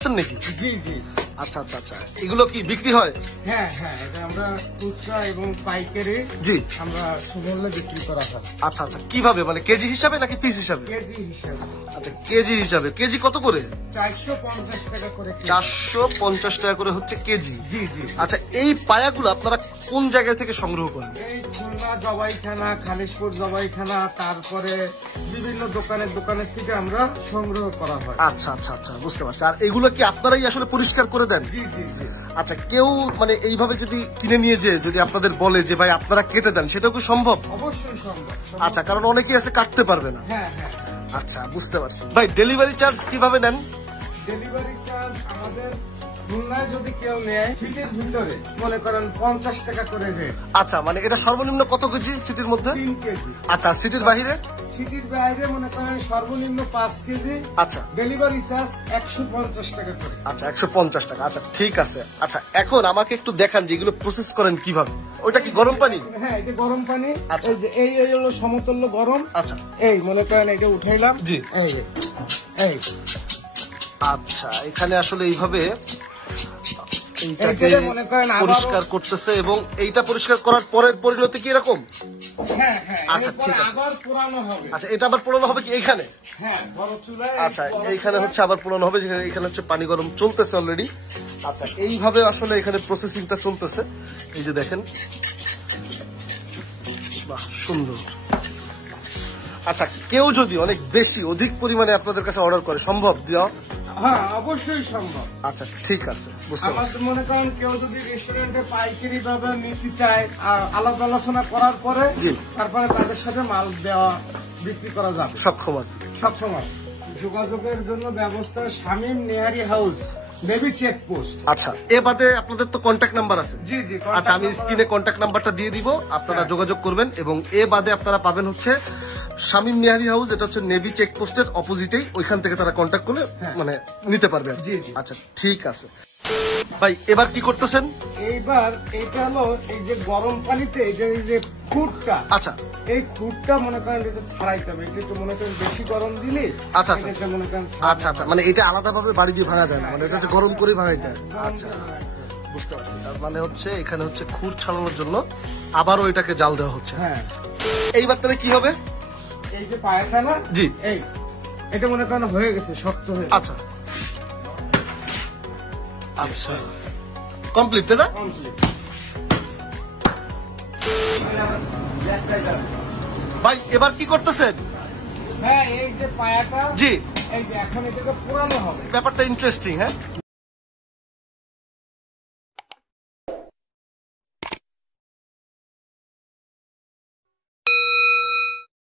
নাকি? জি জি। আচ্ছা আচ্ছা আচ্ছা, এগুলো কি বিক্রি হয়? হ্যাঁ হ্যাঁ, এটা আমরা খুচরা এবং পাইকারি জি, আমরা সুমূল্যে বিক্রি করা হয়। আচ্ছা আচ্ছা, কিভাবে মানে কেজি হিসাবে নাকি পিস হিসাবে? কেজি হিসাবে। আচ্ছা, কেজি হিসাবে। কেজি কত করে? 450 টাকা করে। 450 টাকা করে হচ্ছে কেজি। জি জি। আচ্ছা, এই পায়াগুলো আপনারা কোন জায়গা থেকে সংগ্রহ করেন? এই খুলনা জবাইখানা, খালিশপুর জবাইখানা, তারপরে বিভিন্ন দোকানের থেকে আমরা সংগ্রহ করা হয়। আচ্ছা আচ্ছা আচ্ছা, বুঝতে পারছি। আর এগুলো কি আপনারাই আসলে পরিষ্কার করে দেন? জি জি জি। আচ্ছা, কেউ মানে এইভাবে যদি কিনে নিয়ে যে যদি আপনাদের বলে যে ভাই আপনারা কেটে দেন, সেটাও কি সম্ভব? অবশ্যই সম্ভব। আচ্ছা, কারণ অনেকেই আছে কাটতে পারবে না। হ্যাঁ হ্যাঁ। আচ্ছা, বুঝতে পারছি। ভাই, ডেলিভারি চার্জ কিভাবে নেন? ডেলিভারি চার্জ আমাদের খুলনায় যদি কেউ নেয় সিটির ভিতরে মনে করেন 50 টাকা করে রেট। আচ্ছা, মানে এটা সর্বনিম্ন কত কেজি সিটির মধ্যে? 3 কেজি। আচ্ছা, সিটির বাহিরে? সিটির বাইরে মনে করেন সর্বনিম্ন 5 কেজি। আচ্ছা, ডেলিভারি চার্জ 150 টাকা করে। আচ্ছা, 150 টাকা। আচ্ছা, ঠিক আছে। আচ্ছা, এখন আমাকে একটু দেখান যে এগুলো প্রসেস করেন কিভাবে। ওইটা কি গরম পানি? হ্যাঁ, এটা গরম পানি। আচ্ছা। এই যে এই হলো সমতুল্য গরম। আচ্ছা, এই মনে করেন এটা উঠাইলাম। জি। এই যে, এই আচ্ছা, এখানে আসলে এইভাবে এইটাকে এইটাকে মনে করেন আবারও- পরিষ্কার করতেছে এবং এইটা পরিষ্কার করার পরের পরিণতি কি এরকম? হ্যাঁ হ্যাঁ, আচ্ছা, এরপর ঠিক আছে। আবার পোড়ানো হবে। আচ্ছা, এটা আবার পোড়ানো হবে কি এইখানে? হ্যাঁ, বড় চুলায়। আচ্ছা, এইখানে হচ্ছে আবার পোড়ানো হবে, যেখানে এখানে হচ্ছে পানি গরম চলতেছে অলরেডি। আচ্ছা, এইভাবে আসলে এখানে প্রসেসিংটা চলতেছে। এই যে দেখেন, বাহ, সুন্দর। আচ্ছা, কেউ যদি অনেক বেশি অধিক পরিমাণে আপনাদের কাছে অর্ডার করে, সম্ভব দেওয়া? হ্যাঁ, অবশ্যই সম্ভব। আচ্ছা, ঠিক আছে, বুঝতে পারছি। আমাদের মনে করেন কেউ যদি রেস্টুরেন্টে পাইকারি ভাবে নিতে চায়, আর আলাপ আলোচনা করার পরে জি। তারপরে তাদের সাথে মাল দেওয়া বিক্রি করা যাবে সক্ষম আর কি। সবসময়। যোগাযোগের জন্য ব্যবস্থা Shamim nihari house, navy checkpost. আচ্ছা, এ বাদে আপনাদের তো কন্ট্যাক্ট নাম্বার আছে? জি জি। আচ্ছা, আমি স্ক্রিনে কন্ট্যাক্ট নাম্বারটা দিয়ে দিব, আপনারা যোগাযোগ করবেন। এবং এ বাদে আপনারা পাবেন হচ্ছে শামীম নেহারি হাউস, এটা হচ্ছে নেভি চেকপোস্টের অপোজিটেই, ওইখান থেকে তারা কন্ট্যাক্ট করলে মানে নিতে পারবে। জি, জি। আচ্ছা, ঠিক আছে। ভাই, এবার কি করতেছেন? এইবার এটা হলো এই যে গরম পানিতে এই যে খুঁটটা, আচ্ছা এই খুঁটটা মনে করেন এটা ছাড়াইতে হবে। এটা একটু মনে করেন বেশি গরম দিলে আচ্ছা, আচ্ছা। এটা মনে করেন আচ্ছা আচ্ছা, মানে এটা আলাদা ভাবে বাড়ি দিয়ে ভাঙা যায় না, মানে এটা হচ্ছে গরম করে ভাঙাইতে হয়। আচ্ছা, বুঝতে পারছি। তার মানে হচ্ছে এখানে হচ্ছে খুর ছাড়ানোর জন্য আবারও এটাকে জাল দেওয়া হচ্ছে। হ্যাঁ। এইবার তাহলে কি হবে? এই যে পায়খানা, জি। এই এটা মনে করেন হয়ে গেছে, শক্ত হয়ে আচ্ছা আচ্ছা, কমপ্লিট, তাই না? কমপ্লিট। ভাই, এবার কি করতেছেন? হ্যাঁ, এই যে পায়াটা, জি, এই যে এখন এটাকে পুরানো হবে। ব্যাপারটা ইন্টারেস্টিং। হ্যাঁ,